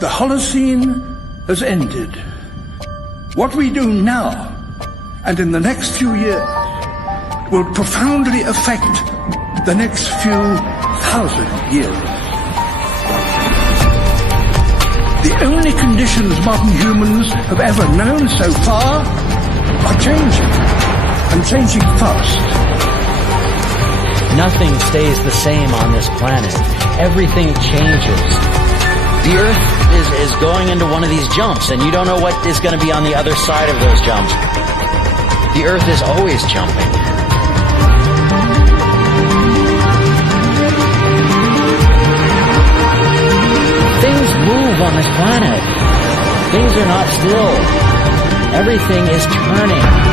The Holocene has ended. What we do now and in the next few years will profoundly affect the next few thousand years. The only conditions modern humans have ever known so far are changing, and changing fast. Nothing stays the same on this planet. Everything changes. The Earth is going into one of these jumps, and you don't know what is going to be on the other side of those jumps. The Earth is always jumping. Things move on this planet. Things are not still. Everything is turning.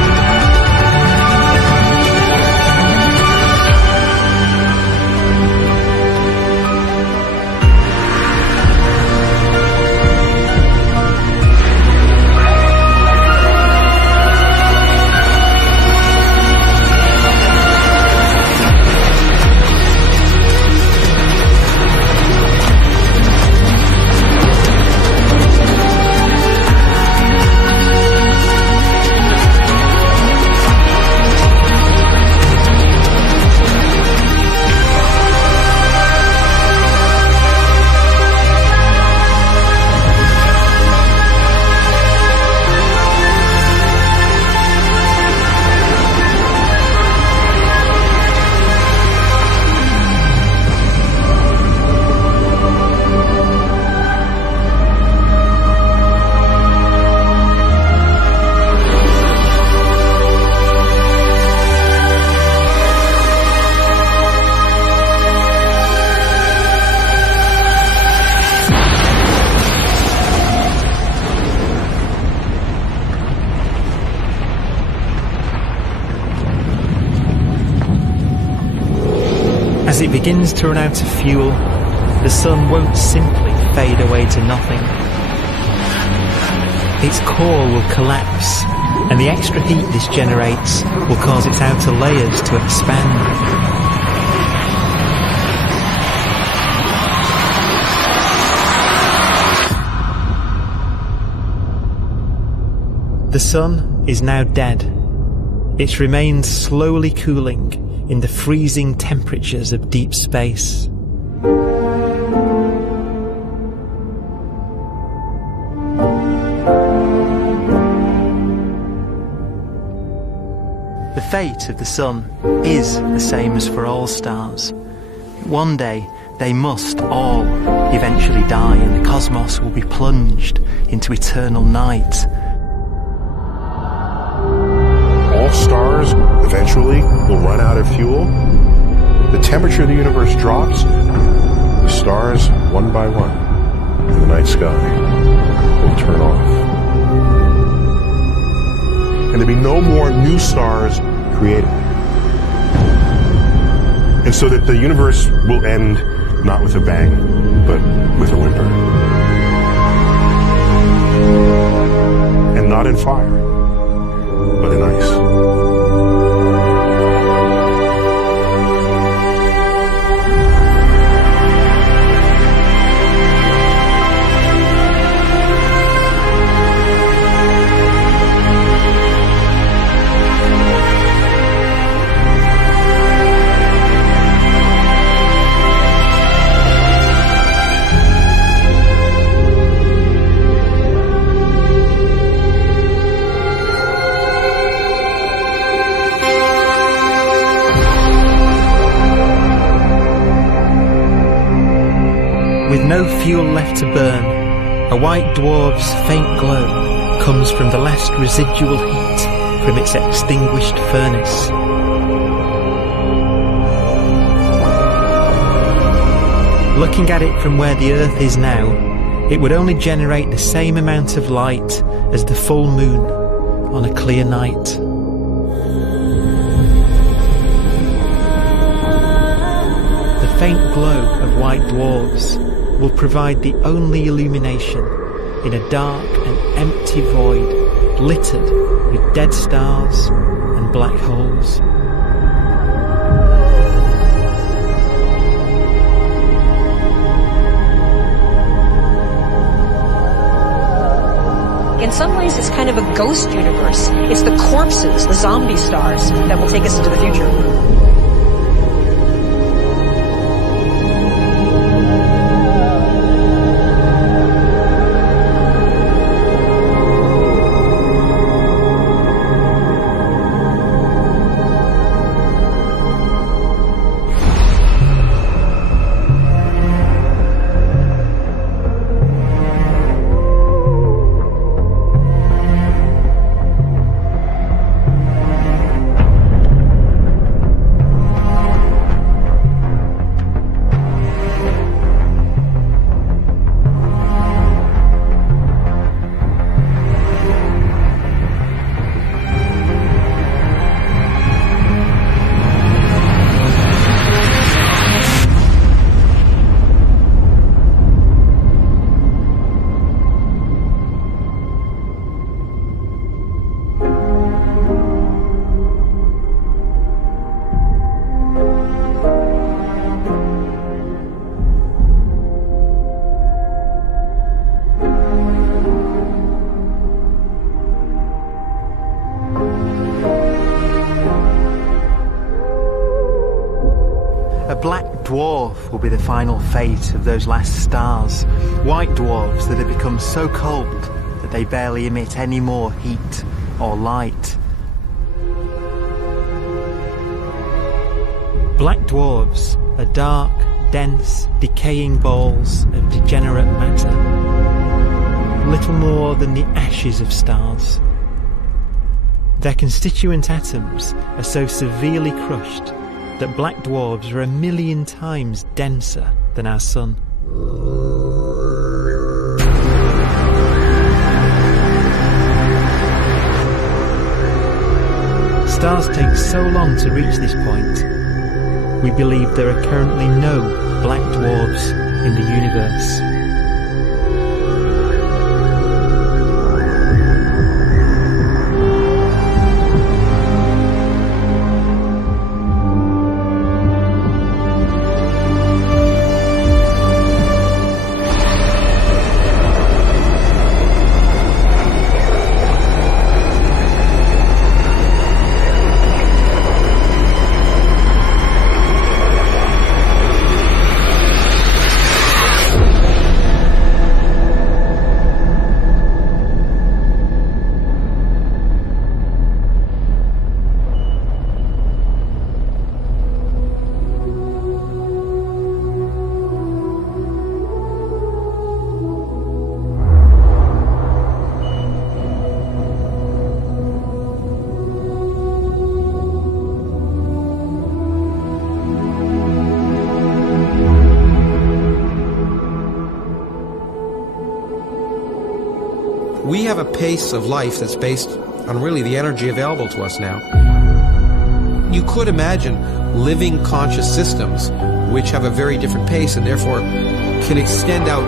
As it begins to run out of fuel, the sun won't simply fade away to nothing. Its core will collapse, and the extra heat this generates will cause its outer layers to expand. The sun is now dead. Its remains slowly cooling in the freezing temperatures of deep space. The fate of the sun is the same as for all stars. One day they must all eventually die, and the cosmos will be plunged into eternal night. All stars eventually will run out of fuel. The temperature of the universe drops. The stars, one by one, in the night sky, will turn off. And there'll be no more new stars created. And so that the universe will end not with a bang, but with a whimper. And not in fire, but in ice. With no fuel left to burn, a white dwarf's faint glow comes from the last residual heat from its extinguished furnace. Looking at it from where the Earth is now, it would only generate the same amount of light as the full moon on a clear night. The faint glow of white dwarfs will provide the only illumination in a dark and empty void littered with dead stars and black holes. some ways it's kind of a ghost universe. It's the corpses, the zombie stars, that will take us into the future. A black dwarf will be the final fate of those last stars. White dwarfs that have become so cold that they barely emit any more heat or light. Black dwarfs are dark, dense, decaying balls of degenerate matter, little more than the ashes of stars. Their constituent atoms are so severely crushed that black dwarfs are 1,000,000 times denser than our sun. Stars take so long to reach this point. We believe there are currently no black dwarfs in the universe. We have a pace of life that's based on really the energy available to us now. You could imagine living conscious systems which have a very different pace and therefore can extend out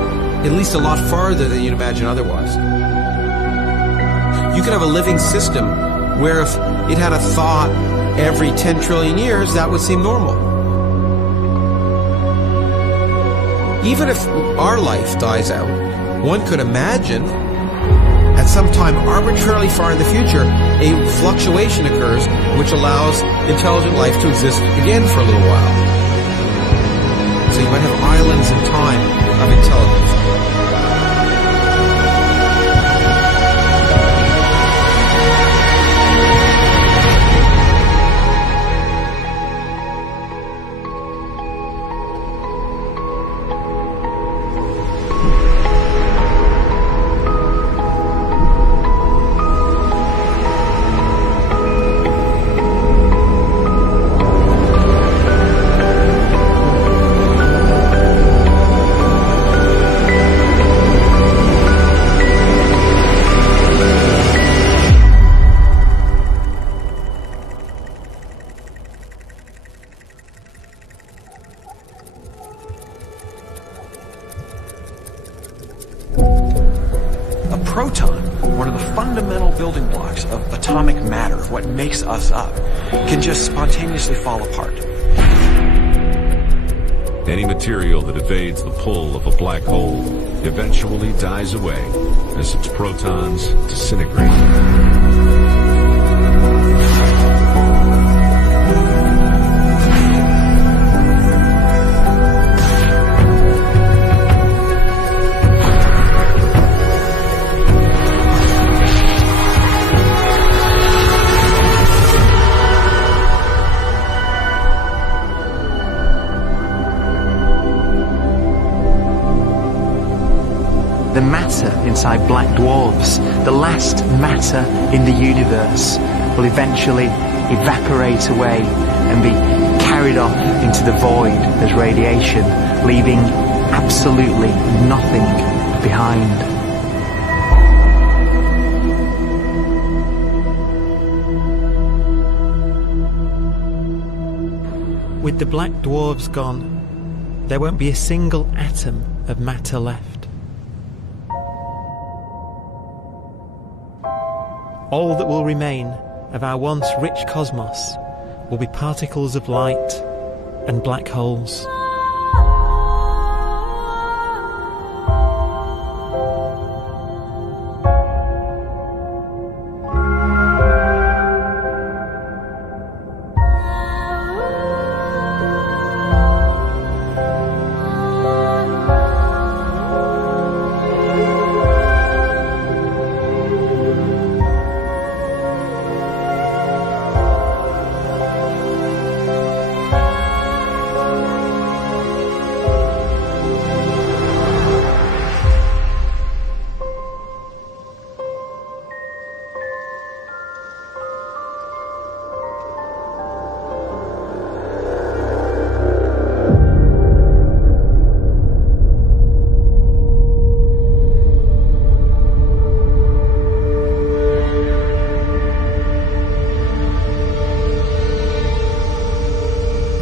at least a lot farther than you'd imagine otherwise. You could have a living system where if it had a thought every 10 trillion years, that would seem normal. Even if our life dies out, one could imagine at some time arbitrarily far in the future, a fluctuation occurs which allows intelligent life to exist again for a little while. So you might have islands in time of intelligence. Proton, one of the fundamental building blocks of atomic matter, what makes us up, can just spontaneously fall apart. Any material that evades the pull of a black hole eventually dies away as its protons disintegrate. The matter inside black dwarfs, the last matter in the universe, will eventually evaporate away and be carried off into the void as radiation, leaving absolutely nothing behind. With the black dwarfs gone, there won't be a single atom of matter left. All that will remain of our once rich cosmos will be particles of light and black holes.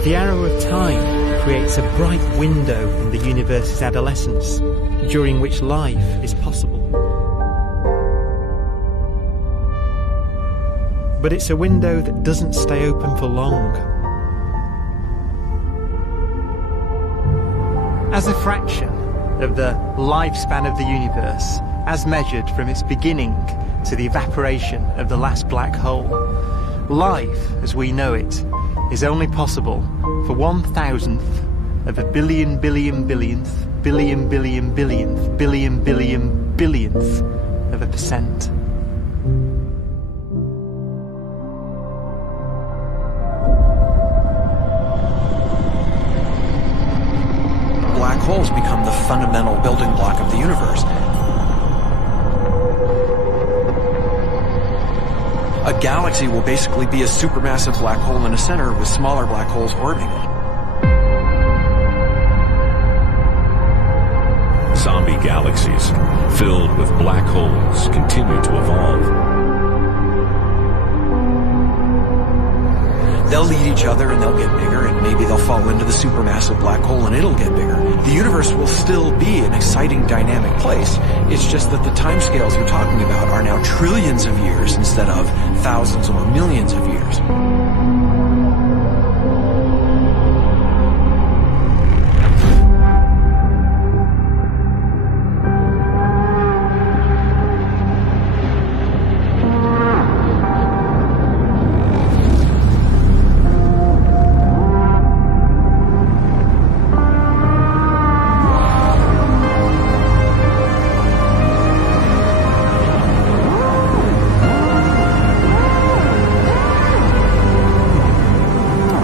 The arrow of time creates a bright window in the universe's adolescence, during which life is possible. But it's a window that doesn't stay open for long. As a fraction of the lifespan of the universe, as measured from its beginning to the evaporation of the last black hole, life, as we know it, is only possible for 1,000th of a billion billionth billion billion billionth billion billion billionth of a percent. Black holes become the fundamental building block of the universe. A galaxy will basically be a supermassive black hole in a center with smaller black holes orbiting it. Zombie galaxies filled with black holes continue to evolve. They'll lead each other and they'll get bigger, and maybe they'll fall into the supermassive black hole and it'll get bigger. The universe will still be an exciting, dynamic place. It's just that the timescales you're talking about are now trillions of years instead of thousands or millions of years.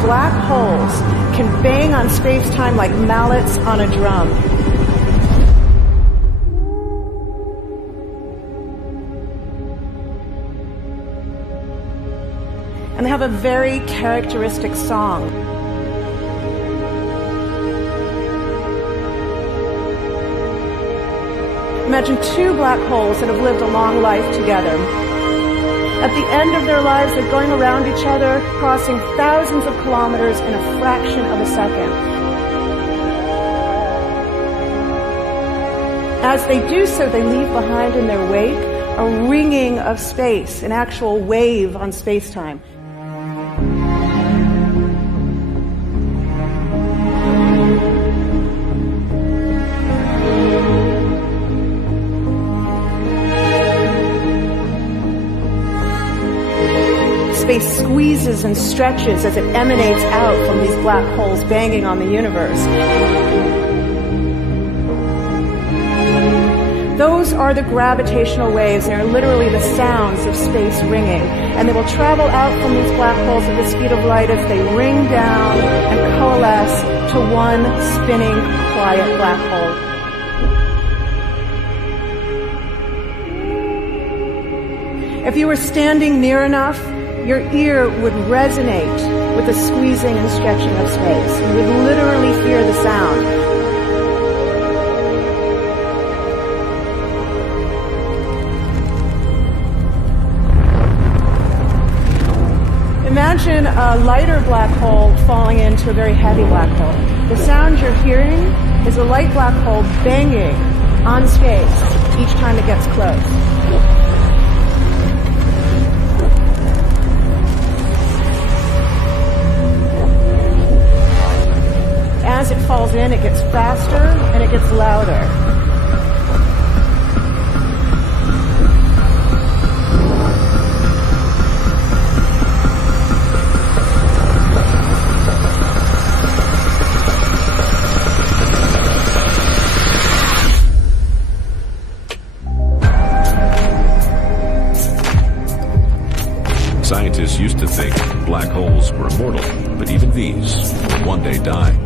Black holes can bang on space-time like mallets on a drum. And they have a very characteristic song. Imagine two black holes that have lived a long life together. At the end of their lives, they're going around each other, crossing thousands of kilometers in a fraction of a second. As they do so, they leave behind in their wake a ringing of space, an actual wave on space-time. squeezes and stretches as it emanates out from these black holes banging on the universe. Those are the gravitational waves. They are literally the sounds of space ringing. And they will travel out from these black holes at the speed of light as they ring down and coalesce to one spinning, quiet black hole. If you were standing near enough, your ear would resonate with the squeezing and stretching of space. You would literally hear the sound. Imagine a lighter black hole falling into a very heavy black hole. The sound you're hearing is a light black hole banging on space each time it gets close. As it falls in, it gets faster and it gets louder. Scientists used to think black holes were immortal, but even these will one day die.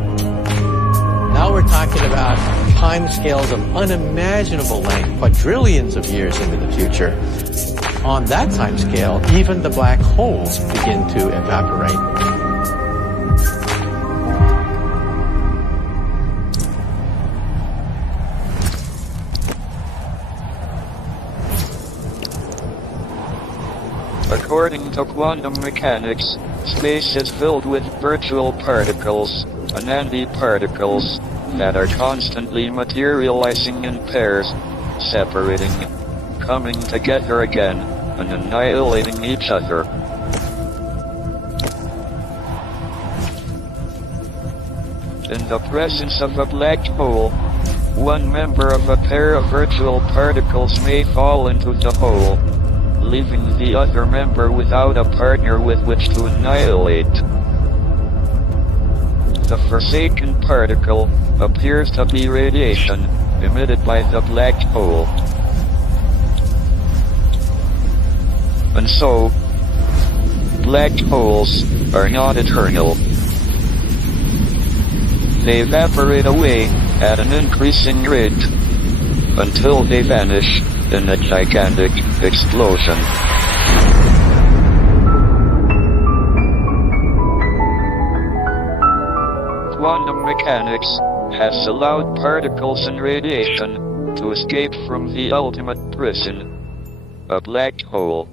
Now we're talking about timescales of unimaginable length, quadrillions of years into the future. On that timescale, even the black holes begin to evaporate. According to quantum mechanics, space is filled with virtual particles, antiparticles, that are constantly materializing in pairs, separating, coming together again, and annihilating each other. In the presence of a black hole, one member of a pair of virtual particles may fall into the hole, leaving the other member without a partner with which to annihilate. The forsaken particle appears to be radiation emitted by the black hole. And so, black holes are not eternal. They evaporate away at an increasing rate until they vanish in a gigantic explosion. Quantum mechanics has allowed particles and radiation to escape from the ultimate prison, a black hole.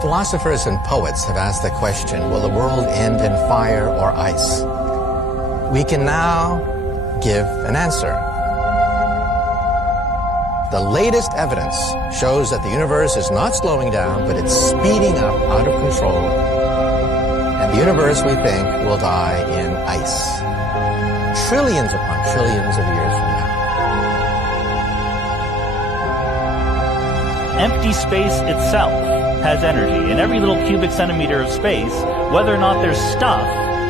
Philosophers and poets have asked the question, will the world end in fire or ice? We can now give an answer. The latest evidence shows that the universe is not slowing down, but it's speeding up out of control. And the universe, we think, will die in ice. Trillions upon trillions of years from now. Empty space itself has energy. In every little cubic centimeter of space, whether or not there's stuff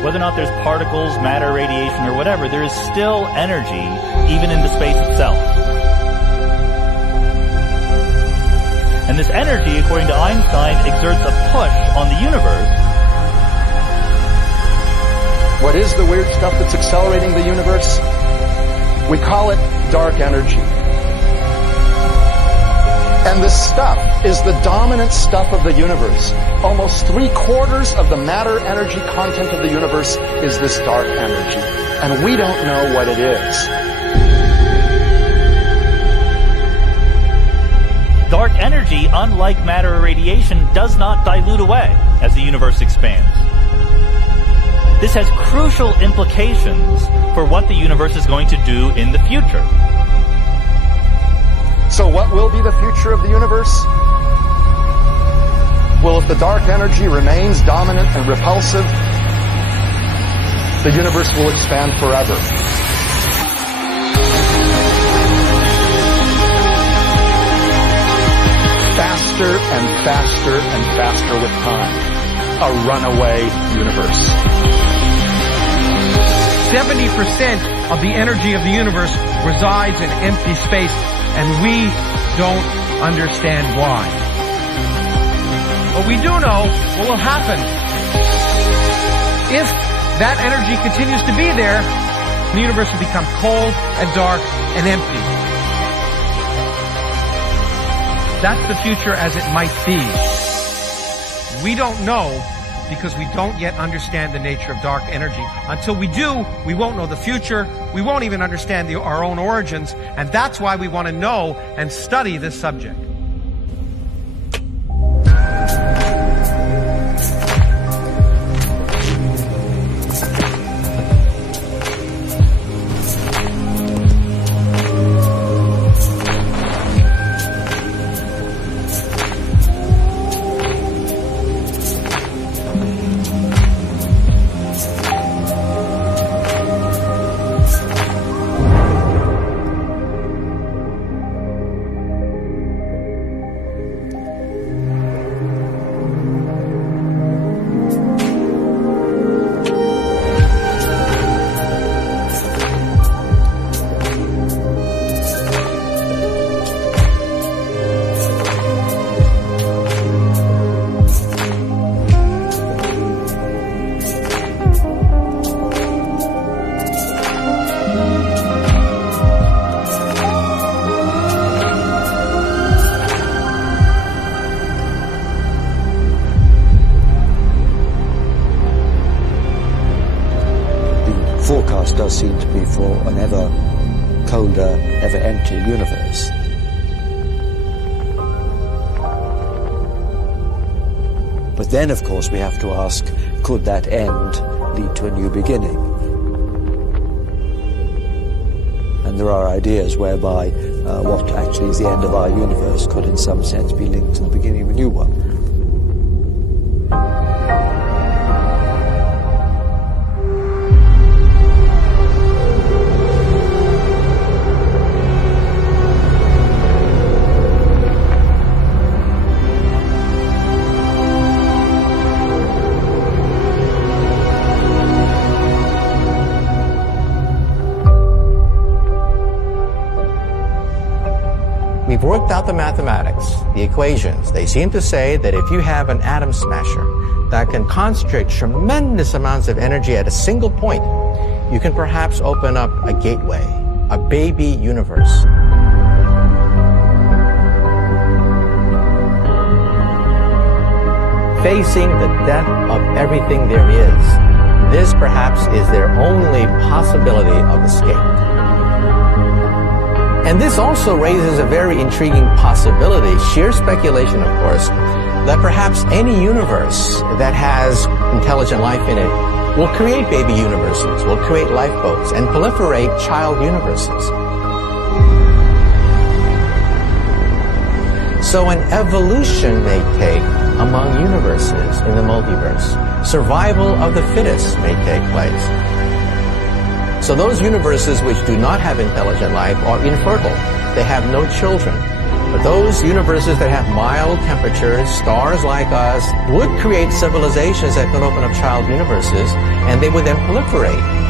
whether or not there's particles, matter, radiation, or whatever, there is still energy even in the space itself. And this energy, according to Einstein, exerts a push on the universe. What is the weird stuff that's accelerating the universe? We call it dark energy. And this stuff is the dominant stuff of the universe. Almost 3/4 of the matter-energy content of the universe is this dark energy. And we don't know what it is. Dark energy, unlike matter or radiation, does not dilute away as the universe expands. This has crucial implications for what the universe is going to do in the future. So what will be the future of the universe? Well, if the dark energy remains dominant and repulsive, the universe will expand forever. Faster and faster and faster with time. A runaway universe. 70% of the energy of the universe resides in empty space, and we don't understand why. But we do know what will happen. If that energy continues to be there, the universe will become cold and dark and empty. That's the future as it might be. We don't know because we don't yet understand the nature of dark energy. Until we do, we won't know the future. We won't even understand our own origins. And that's why we want to know and study this subject. forecast does seem to be for an ever colder, ever emptier universe. But then, of course, we have to ask, could that end lead to a new beginning? And there are ideas whereby what actually is the end of our universe could in some sense be linked to the beginning of a new one. We've worked out the mathematics, the equations. They seem to say that if you have an atom smasher that can concentrate tremendous amounts of energy at a single point, you can perhaps open up a gateway, a baby universe. Facing the death of everything there is, this perhaps is their only possibility of escape. And this also raises a very intriguing possibility, sheer speculation of course, that perhaps any universe that has intelligent life in it will create baby universes, will create lifeboats, and proliferate child universes. So an evolution may take among universes in the multiverse. Survival of the fittest may take place. So those universes which do not have intelligent life are infertile. They have no children. But those universes that have mild temperatures, stars like us, would create civilizations that could open up child universes, and they would then proliferate.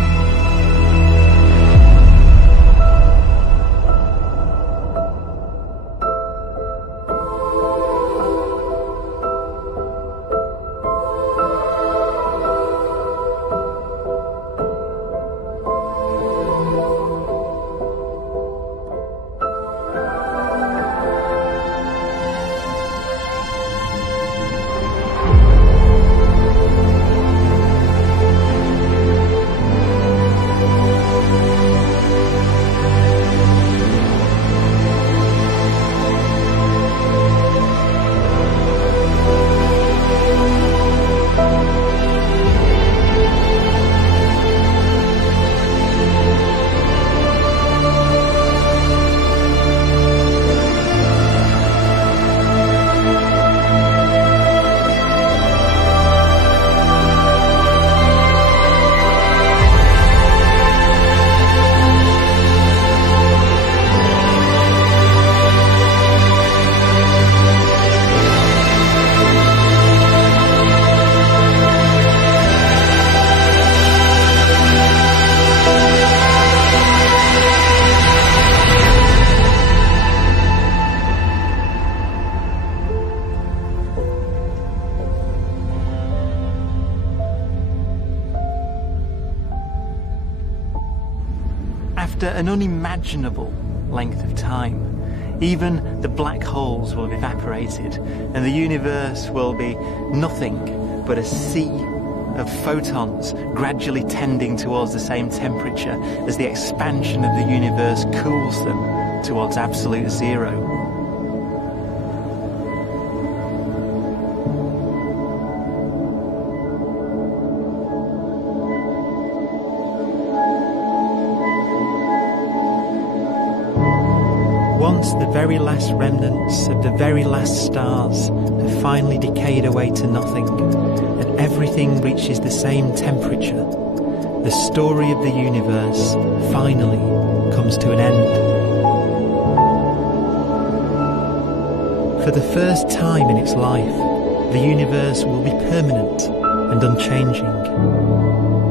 After an unimaginable length of time, even the black holes will have evaporated, and the universe will be nothing but a sea of photons gradually tending towards the same temperature as the expansion of the universe cools them towards absolute zero. Once the very last remnants of the very last stars have finally decayed away to nothing, and everything reaches the same temperature, the story of the universe finally comes to an end. For the first time in its life, the universe will be permanent and unchanging.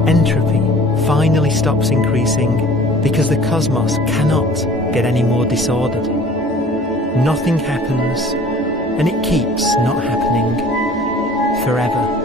Entropy finally stops increasing because the cosmos cannot get any more disordered. Nothing happens, and it keeps not happening forever.